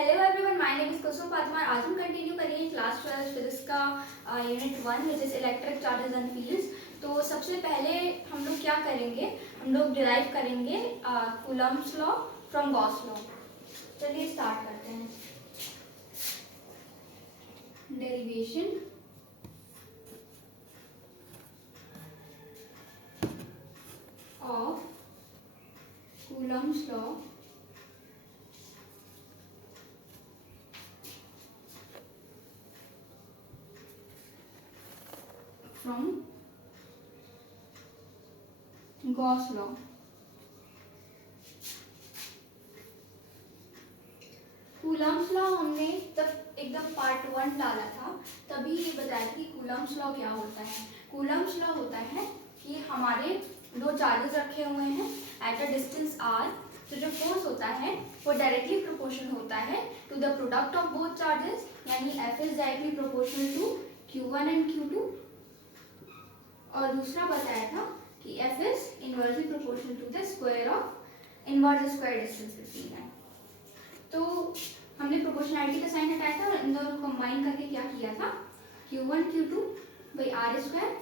Hello everyone, my name is Kusum Fatima. आज हम continue करेंगे क्लास 12 फिजिक्स का unit 1 which is electric charges and fields. तो सबसे पहले हम लोग क्या करेंगे, हम लोग डिराइव करेंगे Coulomb's law from Gauss law. चलिए स्टार्ट करते हैं। Derivation of Coulomb's law from Gauss law. Coulomb's law हमने जब एकदम पार्ट 1 डाला था तभी ये बताया कि कूलम्ब्स लॉ क्या होता है। कूलम्ब्स लॉ होता है कि हमारे दो चार्जेस रखे हुए हैं एट अ डिस्टेंस r, तो जो फोर्स होता है वो डायरेक्टली प्रोपोर्शनल होता है to the product of both charges, यानी F is directly proportional to Q1 and Q2। और दूसरा बताया था कि F is inversely proportional to the square of inverse square distance between है। तो हमने प्रोपोर्शनैलिटी का साइन हटाया था और इन दोनों को कंबाइन करके क्या किया था, Q1 Q2 by are square.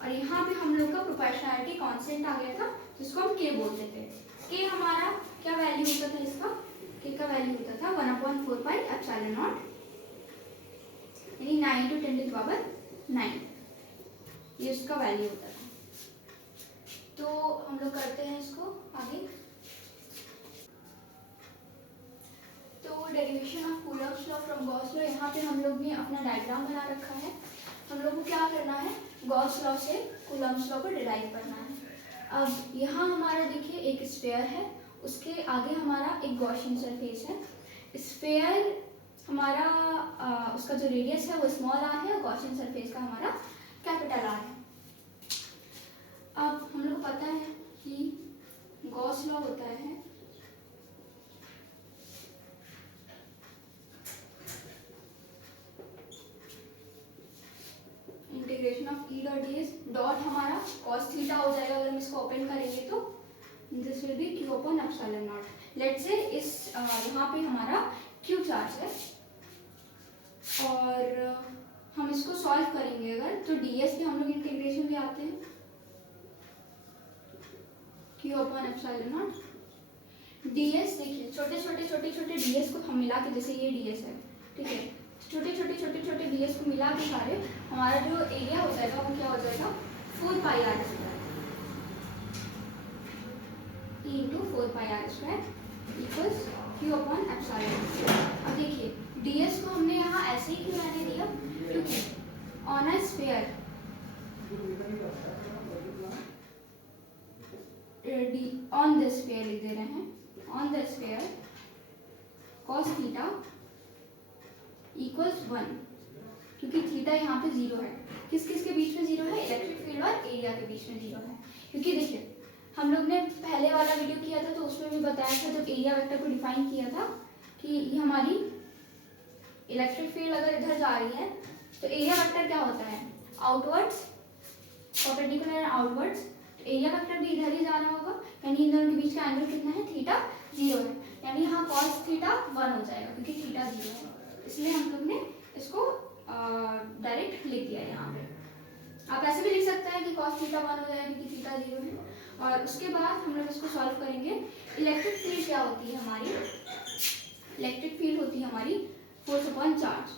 और यहाँ पे हम लोग का प्रोपोर्शनैलिटी कांस्टेंट आ गया था जिसको हम K बोलते थे। K हमारा क्या वैल्यू होता था, इसका K का वैल्यू होता था 1/4 पाई एप्सिलॉन नॉट, यानी 9 × 10⁹ ये उसका वैल्यू होता था। तो हम लोग करते हैं इसको आगे। तो derivation of Coulomb's law from Gauss law, यहाँ पे हम लोग ने अपना डायग्राम बना रखा है। हम लोग को क्या करना है, गॉस लॉ से कूलम्ब्स लॉ को डिराइव करना है। अब यहाँ हमारा देखिए एक स्फीयर है, उसके आगे हमारा एक गॉसियन सरफेस है। स्फीयर हमारा उसका जो रेडियस है वो स्मॉल आर है और गॉसियन सरफेस का हमारा कैपिटल आर है। अब हम लोग को पता है कि गॉस लॉ होता है integration of E dot D S dot हमारा कॉस थीटा हो जाएगा अगर हम इसको ओपन करेंगे तो this will be Q upon epsilon not. Let's say इस यहाँ पे हमारा क्यू चार्ज है और हम इसको सॉल्व करेंगे अगर, तो डीएस पे हम लोग इंटीग्रेशन भी आते हैं Q upon epsilon not. DS देखिए छोटे डीएस को हम मिला के, जैसे ये डीएस है, ठीक है, छोटे डीएस को मिला के सारे हमारा जो एरिया हो जाएगा वो क्या हो जाएगा 4 pi are square into 4 pi are square equals Q upon epsilon. अब देखिए डीएस को हमने यहाँ ऐसे ही क्यों रहने दिया, क्योंकि on a sphere on the sphere लिख दे रहे हैं, on the sphere cos theta equals 1, क्योंकि थीटा यहाँ पे 0 है। किस किस के बीच में 0 है, इलेक्ट्रिक फील्ड और एरिया के बीच में 0 है। क्योंकि देखिए हम लोग ने पहले वाला वीडियो किया था तो उसमें भी बताया था, जब एरिया वेक्टर को डिफाइन किया था कि ये हमारी इलेक्ट्रिक फील्ड अगर इधर जा रही है तो एरिया वेक्टर क्या होता है, outwards perpendicular and outwards. Area vector भी इधर ही जा रहा होगा, यानी इन दोनों के बीच का एंगल कितना है, थीटा 0 है, यानी यहाँ cos थीटा 1 हो जाएगा क्योंकि थीटा 0 है। इसलिए हम लोग ने इसको डायरेक्ट लिख दिया यहाँ पे। आप ऐसे भी लिख सकते हैं कि cos थीटा 1 हो जाएगा क्योंकि थीटा 0 है। और उसके बाद हम लोग इसको सॉल्व करेंगे। इलेक्ट्रिक फील्ड क्या होती है हमारी, इलेक्ट्रिक फील्ड होती है हमारी फोर्स अपॉन चार्ज।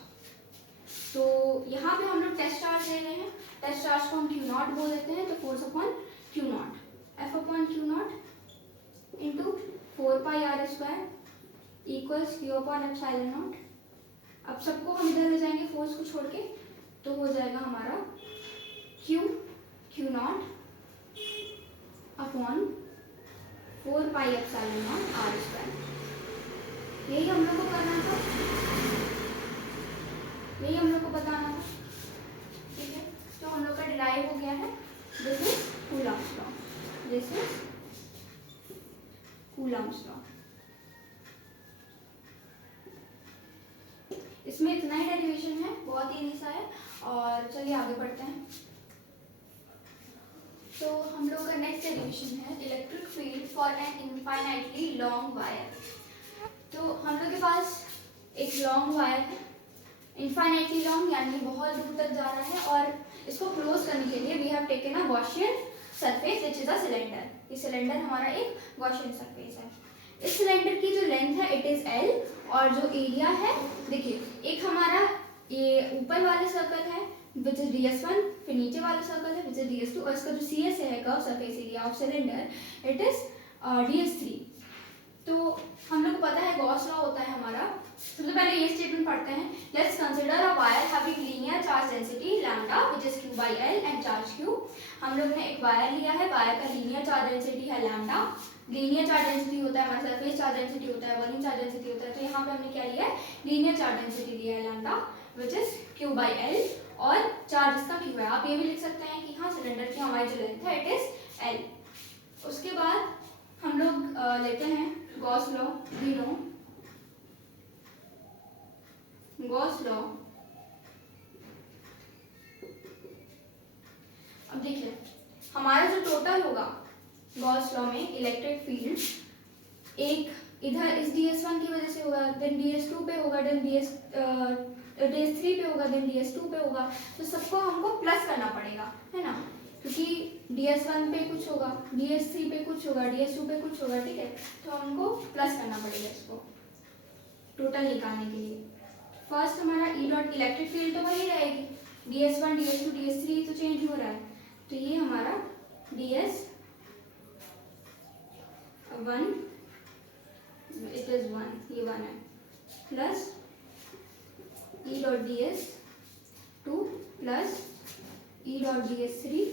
तो यहाँ पे हम लोग टेस्ट चार्ज ले रहे हैं, टेस्ट चार्ज को हम क्यू नॉट बोल देते हैं, तो force upon Q not F upon Q not into 4 pi are square equals Q upon epsilon not. अब सबको हम इधर ले जाएंगे फोर्स को छोड़ के, तो हो जाएगा हमारा Q not upon 4 pi epsilon not R square. यही हम लोग को करना था, यही हम लोग को बताना था, ठीक है। तो हम लोग का डिराइव हो गया है, this is Coulomb's law, this is Coulomb's law. इसमें इतना ही डेरिवेशन है, बहुत ही ईजी है। और चलिए आगे बढ़ते हैं। तो हम लोग का नेक्स्ट डेरिवेशन है electric field for an infinitely long wire. तो हम लोग के पास एक लॉन्ग वायर है, इनफाइनाइटली लॉन्ग यानी बहुत दूर तक जा रहा है, और इसको क्लोज करने के लिए we have taken a Gaussian surface which is a cylinder. ये सिलेंडर हमारा एक गॉसियन सरफेस है। इस सिलेंडर की जो लेंथ है इट इज एल, और जो एरिया है देखिए, एक हमारा ये ऊपर वाला सर्कल है विच इज ds1, फिर नीचे वाला सर्कल है विच इज ds2, और इसका जो cs है curve surface area of cylinder it is ds3। तो हम लोग को पता है गॉस लॉ होता है हमारा। सबसे पहले ये स्टेटमेंट पढ़ते हैं, let's consider a wire having linear charge density lambda which is q by l and charge q। हम लोग ने एक वायर लिया है, वायर का लीनियर चार्ज डेंसिटी है लैम्डा। लीनियर चार्ज डेंसिटी होता है हमारा सरफेस चार्ज डेंसिटी होता है, वॉल्यूम चार्ज डेंसिटी होता है, तो यहाँ पे हमने क्या लिया है, लीनियर चार्ज डेंसिटी लिया है lambda which is q by l, और चार्ज इसका q है। आप ये भी लिख सकते हैं कि हाँ सिलेंडर की हमारी जो लेंथ है इट इज l। उसके बाद हम लोग लेते हैं Gauss law, we know Gauss law. अब देखिए हमारा जो टोटल होगा गॉस लॉ में इलेक्ट्रिक फील्ड, एक इधर इस ds1 की वजह से होगा, देन ds2 पे होगा, देन ds3 पे होगा, देन ds2 पे होगा, तो सबको हमको प्लस करना पड़ेगा, है ना, क्योंकि ds1 पे कुछ होगा, ds3 पे कुछ होगा, ds2 पे कुछ होगा, ठीक है, तो हमको प्लस करना पड़ेगा इसको टोटल निकालने के लिए। फर्स्ट हमारा ई डॉट इलेक्ट्रिक फील्ड तो वही रहेगी, ds1 ds2 ds3 तो चेंज हो रहा है, तो ये हमारा ds1 इट इज 1, ये 1 है, plus E dot ds2 plus E dot ds3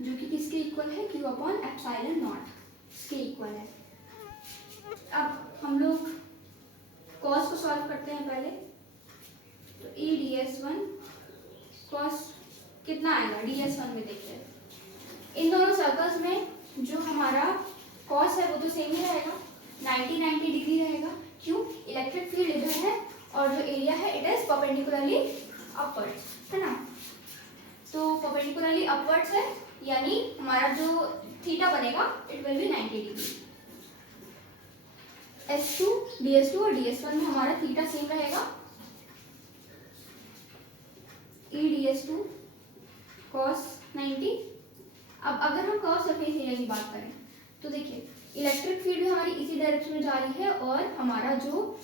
जो कि किसके इक्वल है, q अपॉन एप्सिलॉन नॉट, इसके इक्वल है। अब हम लोग कॉस को सॉल्व करते हैं पहले, तो ई ds1 कॉस कितना आएगा ds1 में, देखिए इन दोनों सर्कल्स में जो हमारा कॉस है वो तो सेम ही रहेगा, 90 डिग्री रहेगा, क्यों, इलेक्ट्रिक फील्ड इधर है और जो एरिया है इट इज परपेंडिकुलरली अपवर्ड्स, है ना, तो परपेंडिकुलरली अपवर्ड्स है यानी हमारा जो थीटा बनेगा it will be 90 degree. S2 ds2 और ds1 में हमारा थीटा सेम रहेगा, e ds2 cos 90। अब अगर हम कर्व सरफेस एरिया की बात करें तो देखिए इलेक्ट्रिक फील्ड भी हमारी इसी डायरेक्शन में जा रही है, और हमारा जो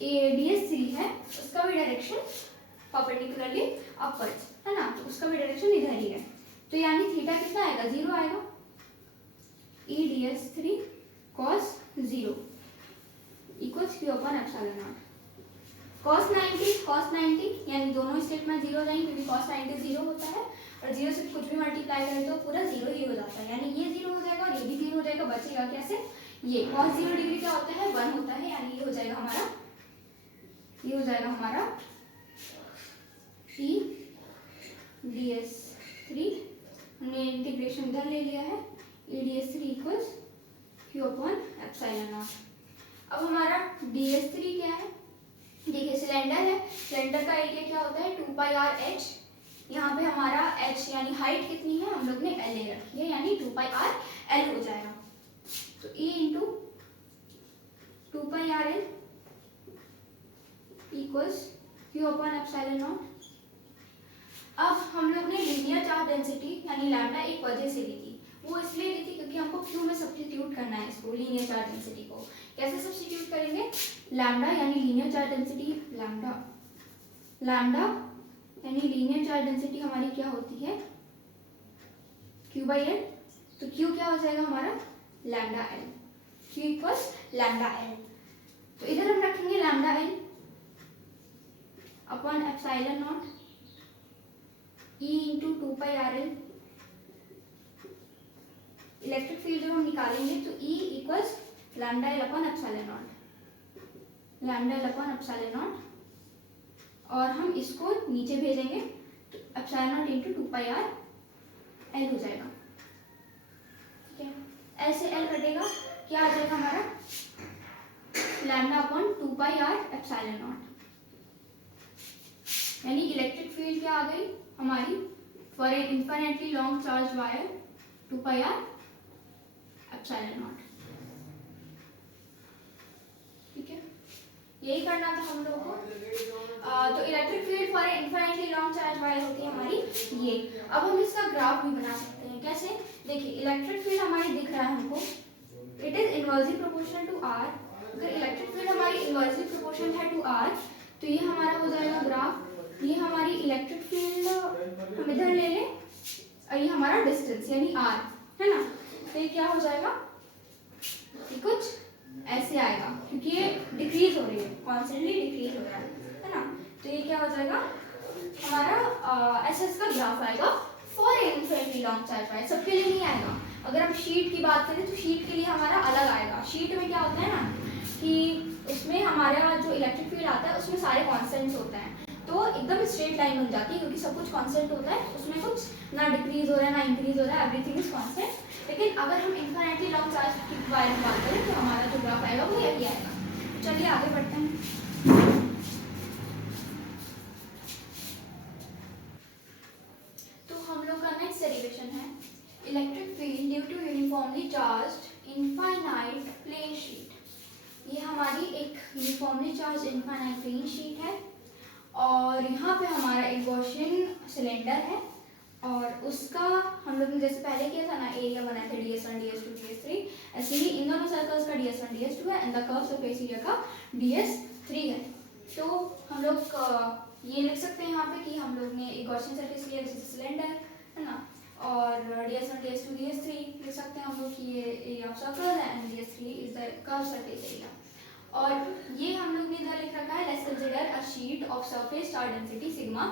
ds3 है उसका भी डायरेक्शन परपेंडिकुलरली अपवर्ड्स, है ना, तो उसका भी डायरेक्शन इधर ही है, तो यानी थीटा कितना आएगा, 0 आएगा, e ds3 cos 0 equals q upon epsilon not. cos 90 यानी दोनों स्टेट में 0 जाएंगे क्योंकि cos 90 0 होता है, और 0 से कुछ भी मल्टीप्लाई करें तो पूरा 0 ही हो जाता है, यानी ये 0 हो जाएगा और ये भी 0 हो जाएगा, बचेगा कैसे, ये cos 0 डिग्री क्या होता है, 1 होता है, यानी ये हो जाएगा हमारा e ds3, हमने इंटीग्रेशन इधर ले लिया है, e ds3 equals q upon epsilon not. अब हमारा ds3 क्या है, देखिए सिलेंडर है, सिलेंडर का एरिया क्या होता है 2 पाई r h, यहाँ पे हमारा h यानी हाइट कितनी है, हम लोग ने l ले रखी है, यानी 2 पाई r l हो जाएगा, तो e into 2 pi r l equals q upon epsilon not. अब हम लोग ने लीनियर चार्ज डेंसिटी यानी लैम्डा एक वजह से ली थी, वो इसलिए ली थी क्योंकि हमको q में सब्स्टिट्यूट करना है इसको, लीनियर चार्ज डेंसिटी को कैसे सब्स्टिट्यूट करेंगे, लैम्डा यानी लीनियर चार्ज डेंसिटी, लैम्डा यानी लीनियर चार्ज डेंसिटी हमारी क्या होती है q by l, तो q क्या हो जाएगा हमारा lambda l, q equals lambda l, तो इधर हम रखेंगे lambda l upon epsilon not e into 2 pi r l। Electric field जब हम निकालेंगे तो E equals lambda l upon epsilon not, lambda l upon epsilon not, और हम इसको नीचे भेजेंगे तो epsilon not into 2 pi r l हो जाएगा, ठीक है, l से l कटेगा, क्या आ जाएगा हमारा lambda upon 2 pi r epsilon not, यानी इलेक्ट्रिक फील्ड क्या आ गई हमारी for an infinitely long charge wire 2 pi r epsilon not, ठीक है, यही करना था हम लोगों को। तो electric field for infinitely long charge wire होती है हमारी ये। अब हम इसका ग्राफ भी बना सकते हैं। कैसे? देखिए इलेक्ट्रिक फील्ड हमारी दिख रहा है हमको, it is inversely proportional to R. अगर इलेक्ट्रिक फील्ड हमारी इनवर्सली प्रोपोर्शनल है टू आर तो ये हमारा हो जाएगा ग्राफ। ये हमारी इलेक्ट्रिक फील्ड हम इधर ले लें और ये हमारा डिस्टेंस यानी आर है ना। तो ये क्या हो जाएगा, ये कुछ ऐसे आएगा क्योंकि ये डिक्रीज हो रही है, कॉन्स्टेंटली डिक्रीज हो रहा है ना। तो ये क्या हो जाएगा हमारा ऐसा इसका ग्राफ आएगा for infinitely long charge wire. सबके लिए नहीं आएगा। अगर हम शीट की बात करें तो शीट के लिए हमारा अलग आएगा। शीट में क्या होता है ना कि उसमें हमारा जो इलेक्ट्रिक फील्ड आता है उसमें सारे कॉन्स्टेंट्स होते हैं, तो एकदम स्ट्रेट लाइन बन जाती है क्योंकि सब कुछ कांस्टेंट होता है, उसमें कुछ ना डिक्रीज हो रहा है ना इंक्रीज हो रहा है, एवरीथिंग इज कांस्टेंट। लेकिन अगर हम इनफाइनाइटली लॉन्ग चार्ज की वायर की बात करें तो हमारा जो ग्राफ आएगा वो यही आएगा। चलिए आगे बढ़ते हैं। तो हम लोग का नेक्स्ट डेरिवेशन है electric field due to uniformly charged infinite plane sheet. ये हमारी एक uniformly charge infinite plane sheet है और यहाँ पे हमारा एक गॉसियन सिलेंडर है और उसका हम लोग ने जैसे पहले किया था ना एरिया बनाया था ds1 ds2 ds3, ऐसे ही इन दोनों सर्कल्स का ds1 ds2 है and the curve surface area का ds3 है। तो हम लोग ये लिख सकते हैं यहाँ पे कि हम लोग ने एक गॉसियन सरफेस लिया जैसे सिलेंडर है ना, और ds1 ds2 ds3 लिख सकते हैं हम लोग कि ये एरिया ऑफ सर्कल है and ds3 is the curve surface area. और ये हम लोग ने इधर लिख रखा है let's consider a sheet of surface charge density sigma.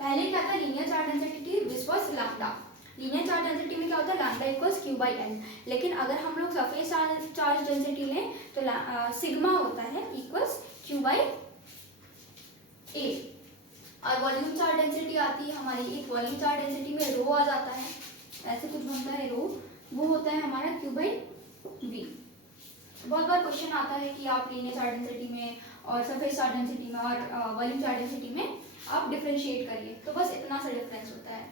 पहले क्या था linear charge density which was lambda. Linear charge density में क्या होता है lambda equals q by L. लेकिन अगर हम लोग सरफेस चार्ज डेंसिटी लें तो सिग्मा होता है इक्वल्स q बाई ए। और वॉल्यूम चार्ज डेंसिटी आती है हमारी, एक वॉल्यूम चार्ज डेंसिटी में रो आ जाता है, ऐसे कुछ बनता है रो, वो होता है हमारा q बाई वी। बहुत बार क्वेश्चन आता है कि आप लीनियर चार्ज डेंसिटी में और सरफेस चार्ज डेंसिटी में और वॉल्यूम चार्ज डेंसिटी में आप डिफरेंशिएट करिए, तो बस इतना सा डिफरेंस होता है।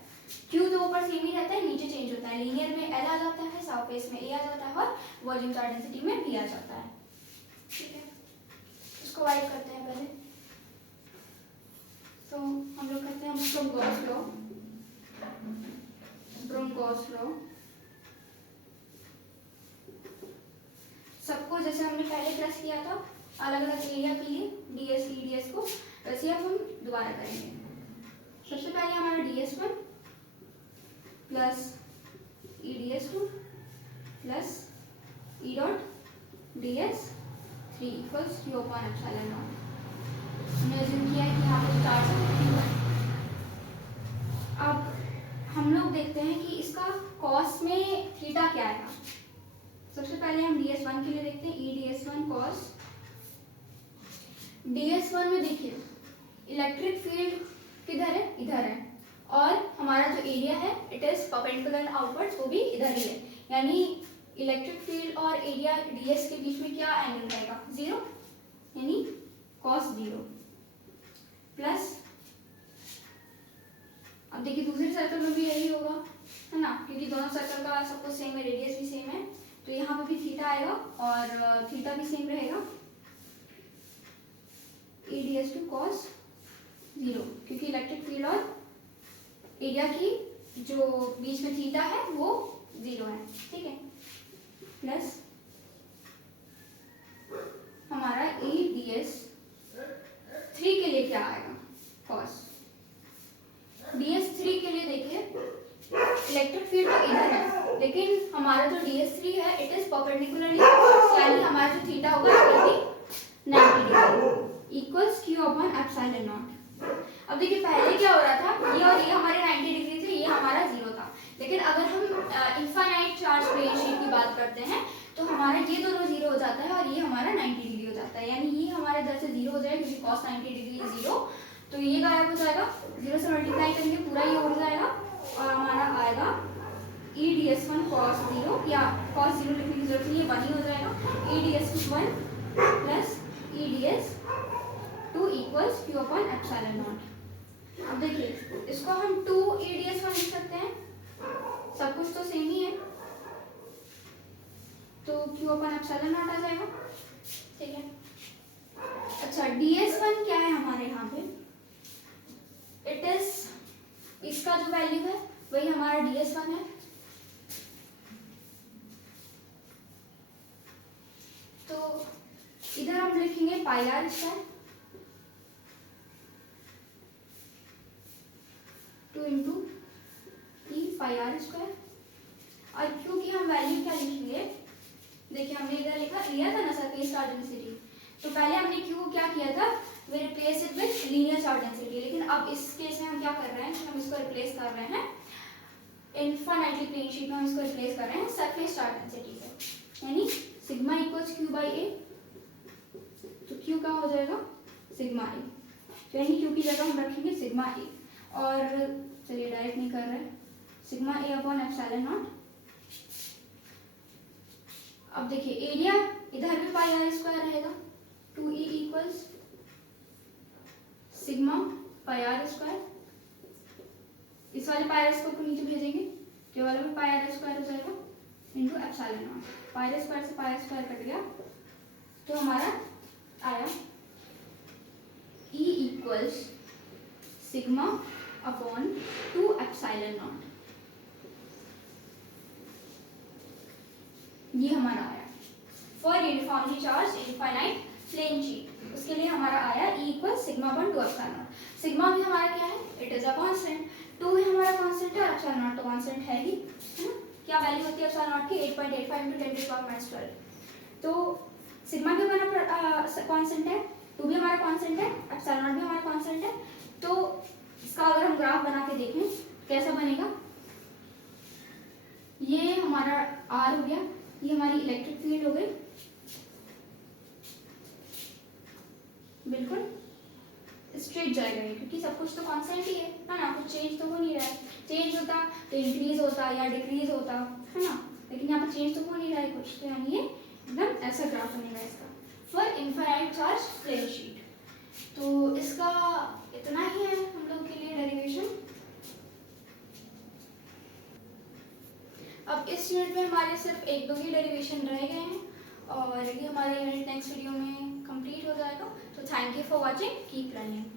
Q तो ऊपर सेम ही रहता है, नीचे चेंज होता है। लीनियर में L आ जाता है, सरफेस में A आ जाता है और वॉल्यूम चार्ज डेंसिटी में B आ जाता है। ठीक है, इसको राइट करते हैं पहले। तो हम लोग करते हैं फ्रॉम गॉस लॉ। सबको जैसे हमने पहले प्लस किया था अलग अलग एरिया के लिए ds ds को, वैसे अब हम दोबारा करेंगे। सबसे पहले हमारा ds1 plus eds2 plus e dot ds3 equals q upon epsilon not. हमने अज्यूम किया है कि यहाँ पर चार्ज है। अब हम लोग देखते हैं कि इसका कॉस में थीटा क्या आएगा। सबसे पहले हम ds1 के लिए देखते हैं e ds1 cos। ds1 में देखिए इलेक्ट्रिक फील्ड किधर है, इधर है, और हमारा जो एरिया है इट इज परपेंडिकुलर आउटवर्ड्स, वो भी इधर ही है। यानी इलेक्ट्रिक फील्ड और एरिया ds के बीच में क्या एंगल रहेगा, 0, यानी cos 0 प्लस, अब देखिए दूसरे सर्कल में भी यही होगा है ना, क्योंकि दोनों सर्कल का सब कुछ सेम है, रेडियस भी सेम है, तो यहाँ पे भी थीटा आएगा और थीटा भी सेम रहेगा e ds2 cos 0, क्योंकि इलेक्ट्रिक फील्ड और एरिया की जो बीच में थीटा है वो 0 है। ठीक है, प्लस हमारा e ds3 के लिए क्या आएगा, cos। ds3 के लिए देखिए इलेक्ट्रिक फील्ड तो इधर है, लेकिन हमारा जो ds3 है इट इज परपेंडिकुलरली, यानी हमारा जो थीटा होगा it will be 90 degree equals q upon epsilon not. अब देखिए पहले क्या हो रहा था, ये और ये हमारे 90 डिग्री थे, ये हमारा 0 था। लेकिन अगर हम इनफाइनाइट चार्ज प्लेन शीट की बात करते हैं तो हमारा ये दोनों 0 हो जाता है और ये हमारा 90 डिग्री हो जाता है, यानी ये हमारे इधर से 0 हो जाएगा क्योंकि cos 90 डिग्री 0, तो ये गायब हो जाएगा, 0 से मल्टीप्लाई करेंगे पूरा ये उड़ जाएगा और हमारा आएगा e ds1 cos 0, या cos 0 लिखने की जरूरत नहीं है, 1 ही हो जाएगा, e ds1 plus e ds2 equals q upon epsilon not. अब देखिए इसको हम 2 e ds1 लिख सकते हैं, सब कुछ तो सेम ही है, तो q अपॉन एप्सिलॉन नॉट आ जाएगा। ठीक है, अच्छा ds1 क्या है हमारे यहाँ पे, इट इज, इसका जो वैल्यू है वही हमारा ds1 है। तो इधर हम लिखेंगे pi are square 2 into e pi are square, और क्योंकि हम वैल्यू क्या लिखेंगे, देखिए हमने इधर लिया था ना सरफेस चार्ज डेंसिटी, तो पहले हमने क्यू को क्या किया था, we replace it with linear charge density, लेकिन अब इस केस में हम क्या कर रहे हैं कि हम इसको रिप्लेस कर रहे हैं इनफाइनाइटली प्लेन शीट में, हम इसको रिप्लेस कर रहे हैं सरफेस चार्ज डेंसिटी से, यानी सिग्मा इक्वल्स क्यू बाई ए, तो क्यू का हो जाएगा सिग्मा ए, तो यानी क्यू की जगह हम रखेंगे सिग्मा ए, और चलिए डायरेक्ट नहीं कर रहे, sigma A upon epsilon not. अब देखिए एरिया इधर भी पाई आर स्क्वायर रहेगा, 2e equals sigma pi are square, इस वाले पाई आर स्क्वायर को नीचे भेजेंगे, ये वाला भी पाई आर स्क्वायर हो जाएगा into epsilon not, pi are square से पाई आर स्क्वायर कट गया, तो हमारा आया e equals sigma upon 2 epsilon not, ये हमारा आया for uniformly charge infinite plane sheet, उसके लिए हमारा आया e equal sigma upon 2 epsilon not. Sigma भी हमारा क्या है, इट इज अ कांस्टेंट, 2 भी हमारा कांस्टेंट है, एप्सिलॉन नॉट तो कांस्टेंट है ही, है ना। क्या वैल्यू होती है एप्सिलॉन नॉट की, 8.85 × 10⁻², तो सिग्मा भी हमारा कांस्टेंट है, 2 भी हमारा कांस्टेंट है, एप्सिलॉन नॉट भी हमारा कांस्टेंट है, तो इसका अगर हम ग्राफ बना के देखें कैसा बनेगा, ये हमारा आर हो गया, ये हमारी इलेक्ट्रिक फील्ड हो गई, बिल्कुल स्ट्रेट जाएगा ये, क्योंकि सब कुछ तो कांस्टेंट ही है ना, कुछ चेंज तो हो नहीं रहा है, चेंज होता तो इंक्रीज होता या डिक्रीज होता, है ना, लेकिन यहाँ पर चेंज तो हो नहीं रहा है कुछ, तो यानी ये एकदम ऐसा ग्राफ बनेगा इसका for infinite charge plane sheet. तो इसका इतना ही है हम लोग के लिए डेरिवेशन। अब इस यूनिट में हमारे सिर्फ 1-2 ही डेरिवेशन रह गए हैं, और ये हमारा यूनिट नेक्स्ट वीडियो में कंप्लीट हो जाएगा। तो thank you for watching, keep learning.